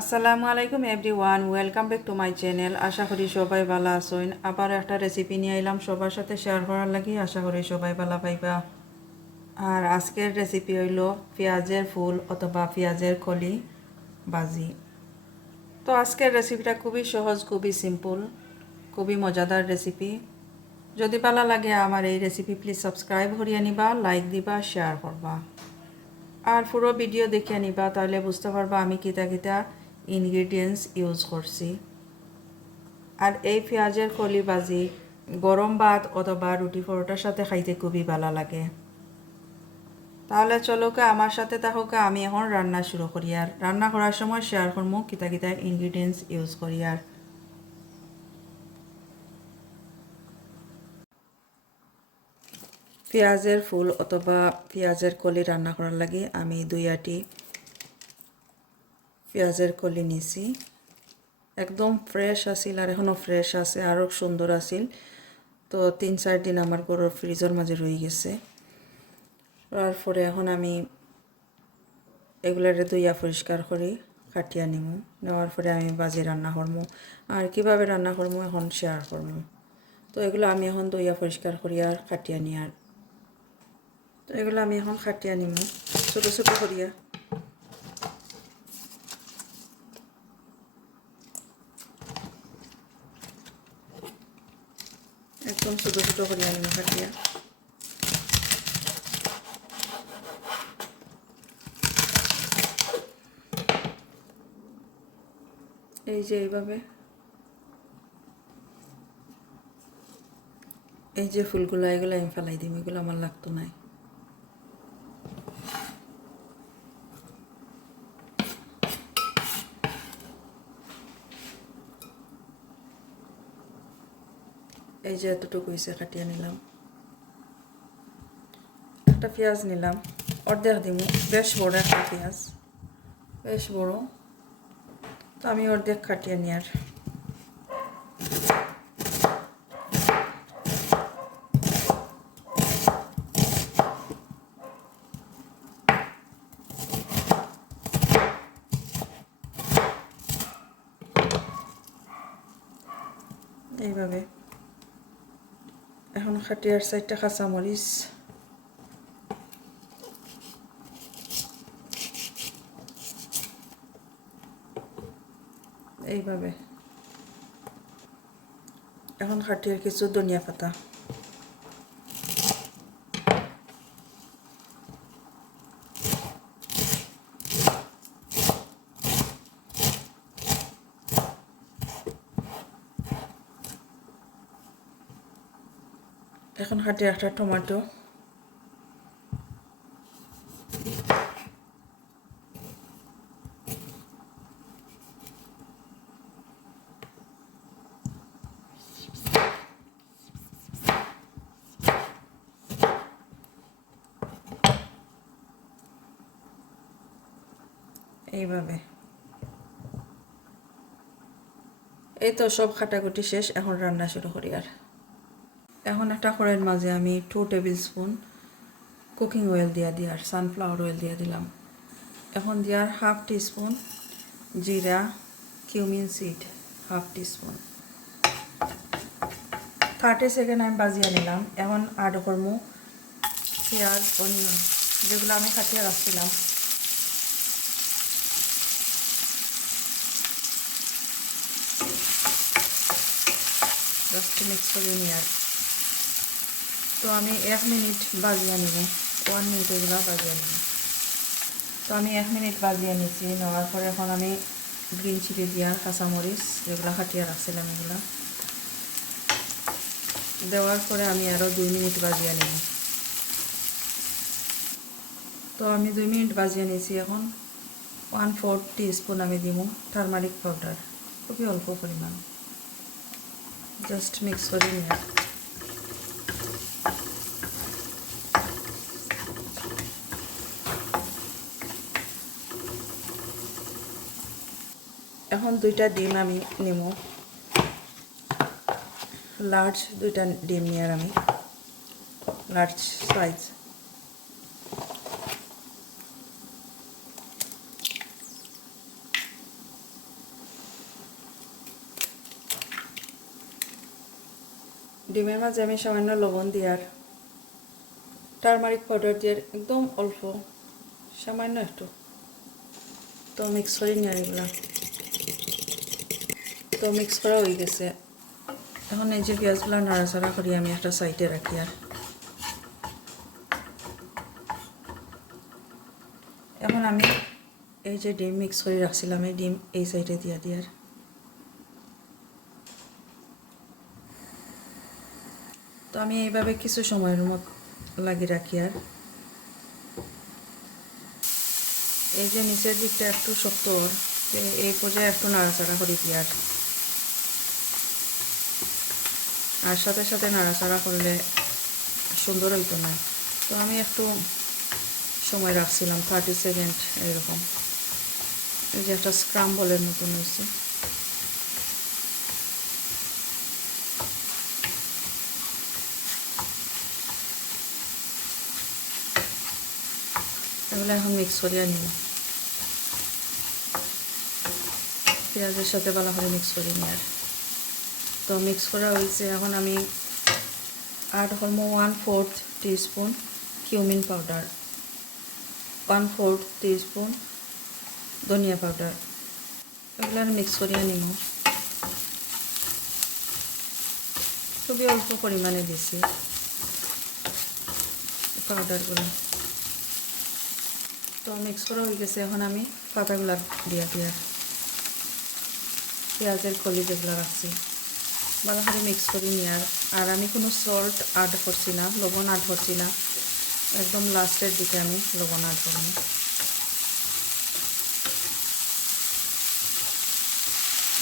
আসসালামু আলাইকুম everyone, welcome back to my channel. আশা করি সবাই ভালো আছেন। আবার একটা রেসিপি নিয়ে এলাম সবার সাথে শেয়ার করার লাগি। আশা করি সবাই ভালো পাইবা। আর আজকের রেসিপি হইল পেঁয়াজের ফুল অথবা পেঁয়াজের কলি ভাজি। তো আজকের রেসিপিটা খুবই সহজ, খুবই সিম্পল, খুবই মজাদার রেসিপি। যদি ভালো লাগে আমার এই রেসিপি প্লিজ সাবস্ক্রাইব করিয়া নিবা, লাইক দিবা, শেয়ার করবা। আর পুরো ভিডিও দেখিয়ে নিবা, তাহলে বুঝতে পারবা আমি কিতা কিতা ইনগ্রিডিয়েন্টস ইউজ করছি। আর এই পেঁয়াজের কলি ভাজি গরম ভাত অথবা রুটি পরোটার সাথে খাইতে খুবই ভালো লাগে। তাহলে চলোকে আমার সাথে থাকোকে, আমি এখন রান্না শুরু করি। আর রান্না করার সময় শেয়ার করবো কিতা কিতা ইনগ্রিডিয়েন্টস ইউজ করি। আর পেঁয়াজের ফুল অথবা পেঁয়াজের কলি রান্না করার লাগে আমি 2 আটি পেঁয়াজের কলি নিছি। একদম ফ্রেশ আছিল আর এখনও ফ্রেশ আছে, আরও সুন্দর আছিল। তো 3-4 দিন আমার ঘরের ফ্রিজের মাঝে রয়ে গেছে। তারপরে এখন আমি এগুলারে ধুইয়া পরিষ্কার করে কাটিয়া নিমু। নেওয়ার পরে আমি ভাজি রান্না করবো। আর কিভাবে রান্না করবো এখন শেয়ার করবো। তো এগুলো আমি এখন ধুইয়া পরিষ্কার করি আর কাটিয়া নিই। আর তো এগুলো আমি এখন কাটিয়া নিমু ছোটো ছোটো করিয়া। একদম ছোটো ছোটো করিয়া নিমু কাটিয়া। এই যে এইভাবে, এই যে ফুলগুলো এগুলো আমি ফেলাই দিই, এগুলো আমার লাগতো নাই। এই যে এতটুকু হয়েছে কাটিয়ে নিলাম। একটা পেঁয়াজ নিলাম, অর্ধেক দিমু, বেশ বড় একটা পেঁয়াজ, বেশ বড়। তো আমি অর্ধেক কাটিয়ে নিই। আর এইভাবে এখন খাটিয়ার 4টা কাঁচামরিচ, এইভাবে এখন খাটিয়ার কিছু ধনিয়া পাতা, এখন খাটিয়ে একটা টমেটো, এইভাবে। এই তো সব কাটাকুটি শেষ, এখন রান্না শুরু করি। আর এখন একটা কড়াইয়ের মাঝে আমি 2 টেবিল স্পুন কুকিং অয়েল দিয়া দিই আর সানফ্লাওয়ার অয়েল দিয়া দিলাম। এখন দিয়ার 1/2 টিস্পুন জিরা, কিউমিন সিড 1/2 টিস্পুন। 30 সেকেন্ড আমি বাজিয়ে নিলাম। এখন অ্যাড করবো পেঁয়াজ, অনিয়ন যেগুলো আমি কাটিয়ে রাখছিলাম। জাস্ট মিক্স করে নিই। আর তো আমি 1 মিনিট বাজিয়ে নেব, 1 মিনিট এগুলো বাজিয়ে নেব। তো আমি 1 মিনিট বাজিয়ে নিচ্ছি। নেওয়ার পরে এখন আমি গ্রিন চিলি দিয়া কাঁচামরিচ যেগুলো কাটিয়ে রাখছিলাম এগুলো দেওয়ার পরে আমি আরও 2 মিনিট বাজিয়ে নেব। তো আমি 2 মিনিট বাজিয়ে নিয়েছি। এখন 1/4 টিস্পুন আমি দিব টারমারিক পাউডার, খুবই অল্প পরিমাণ, জাস্ট মিক্স করে নিয়ে। এখন 2টা ডিম আমি নেব, লার্জ 2টা ডিম নিয়ে আমি লার্জ সাইজ। ডিমের মাঝে আমি সামান্য লবণ দিয়ার টারমারিক পাউডার দিয়ে একদম অল্প সামান্য একটু তো মিক্স করে নিয়ে এগুলা তো মিক্স করা হয়ে গেছে। এখন এই যে পেঁয়াজগুলো নাড়াচাড়া করি আমি একটা সাইডে রাখি। আর এখন আমি এই যে ডিম মিক্স করে রাখছিলাম এই ডিম এই সাইডে দিয়া দিয়ার তো আমি এইভাবে কিছু সময়ের মতো লাগিয়ে রাখি। আর এই যে নিচের দিকটা একটু শক্ত এই পর্যায়ে একটু নাড়াচাড়া করি দিয়ার আর সাথে সাথে নাড়াচাড়া করলে সুন্দর হইতো না। তো আমি একটু সময় রাখছিলাম 30 সেকেন্ড এরকম। এই যে একটা স্ক্রাম্বলের মতন হয়েছে। এগুলো এখন মিক্স করিয়া নিব, পেঁয়াজের সাথে ভালো করে মিক্স করি নি। আর তো মিক্স করা হয়েছে। এখন আমি অ্যাড করবো 1/4 টিস্পুন কিউমিন পাউডার, 1/4 টিস্পুন ধনিয়া পাউডার। এগুলো আর মিক্স করিয়া নিব, খুবই অল্প পরিমাণে দিছি পাউডারগুলো। তো মিক্স করা হয়ে গেছে। এখন আমি পাতাগুলো দিয়া পেঁয়াজের কলি যেগুলো রাখছি ভালো করে মিক্স করি নিয়ার। আর আমি কোনো সল্ট অ্যাড করছি না, লবণ অ্যাড করছি না, একদম লাস্টের দিকে আমি লবণ অ্যাড করব।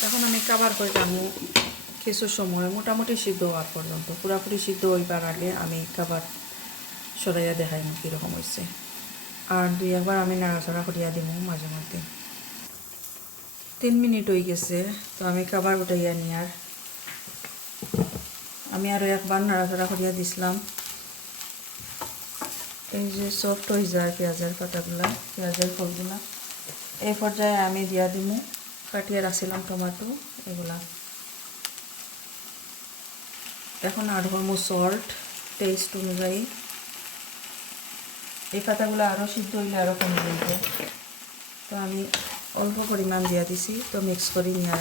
এখন আমি কাভার করে রাখবো কিছু সময়, মোটামুটি সিদ্ধ হওয়ার পর্যন্ত। পুরোপুরি সিদ্ধ হইবার আগে আমি কাভার সরাইয়া দেখাই কীরকম হয়েছে। আর 2 একবার আমি নাড়াচাড়া করিয়া দিব মাঝে মধ্যে। 3 মিনিট হয়ে গেছে। তো আমি কাভার উঠাইয়া নিই। আর আমি আরও একবার নাড়াচাড়া করিয়া দিছিলাম। এই যে সফট হয়ে যায় পেঁয়াজের পাতাগুলা, পেঁয়াজের ফলগুলা। এই পর্যায়ে আমি দিয়া দিব কাটিয়ে রাখছিলাম টমেটো এগুলা। এখন আর করবো সল্ট টেস্ট অনুযায়ী। এই পাতাগুলো আরও সিদ্ধ হইলে আরও কমে যাইবে, তো আমি অল্প পরিমাণ দিয়া দিছি। তো মিক্স করি নিয়ে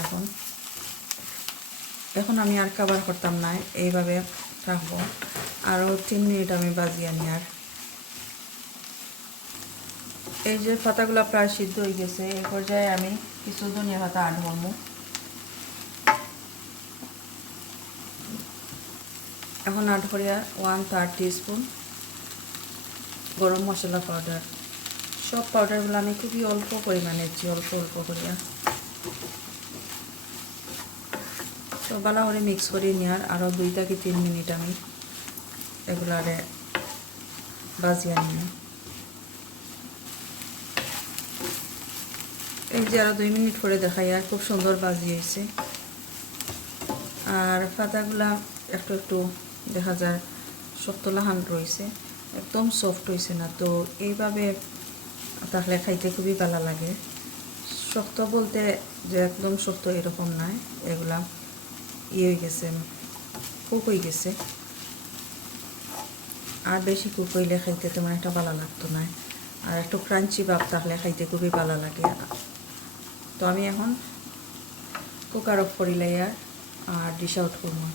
এখন আমি আর কাভার করতাম না, এইভাবে রাখবো। আরও 3 মিনিট আমি বাজিয়ে নিই। আর এই যে পাতাগুলো প্রায় সিদ্ধ হয়ে গেছে, এই পর্যায়ে আমি কিছু ধনিয়া পাতা অ্যাড করবো। এখন অ্যাড করিয়া 1/3 টিস্পুন গরম মশলা পাউডার। সব পাউডারগুলো আমি খুবই অল্প পরিমাণে দিচ্ছি, অল্প করিয়া। তো ভালো করে মিক্স করে নেওয়ার আরও 2 থেকে 3 মিনিট আমি এগুলারে বাজিয়ে নিই। এই যে আরও 2 মিনিট পরে দেখাই, আর খুব সুন্দর বাজি হয়েছে। আর পাতাগুলা একটু একটু দেখা যায় শক্ত লাহান রয়েছে, একদম সফট হয়েছে না। তো এইভাবে তাহলে খাইতে খুবই ভালো লাগে। শক্ত বলতে যে একদম শক্ত এরকম নয়, এগুলা হয়ে গেছে, কুক হয়ে গেছে। আর বেশি কুক হইলে খাইতে তেমন একটা ভালো লাগতো না। আর একটু ক্রাঞ্চি ভাব তাহলে খাইতে খুবই ভালো লাগে। তো আমি এখন কুকার অফ করিলে আর ডিশ আউট করবো।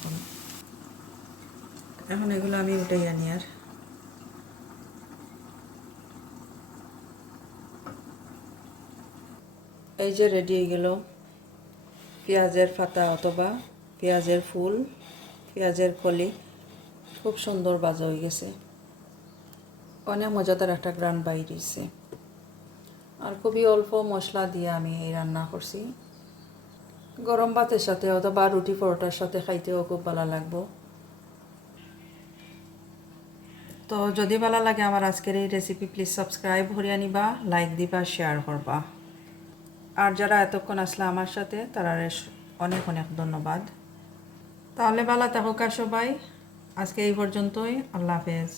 এখন এগুলো আমি উঠাই আনি। আর এই যে রেডি হয়ে গেল পেঁয়াজের পাতা অথবা পেঁয়াজের ফুল, পেঁয়াজের কলি। খুব সুন্দর ভাজা হয়ে গেছে, অনেক মজাদার একটা গ্রান বাইরেছে। আর খুবই অল্প মশলা দিয়ে আমি এই রান্না করছি। গরম ভাতের সাথে অথবা রুটি পরোটার সাথে খাইতেও খুব ভালো লাগবো। তো যদি ভালো লাগে আমার আজকের এই রেসিপি, প্লিজ সাবস্ক্রাইব করিয়া নিবা, লাইক দিবা, শেয়ার করবা। আর যারা এতক্ষণ আসলে আমার সাথে তারা অনেক অনেক ধন্যবাদ। তাহলে ভালো থাকুক সবাই। আজকে এই পর্যন্তই। আল্লাহ হাফেজ।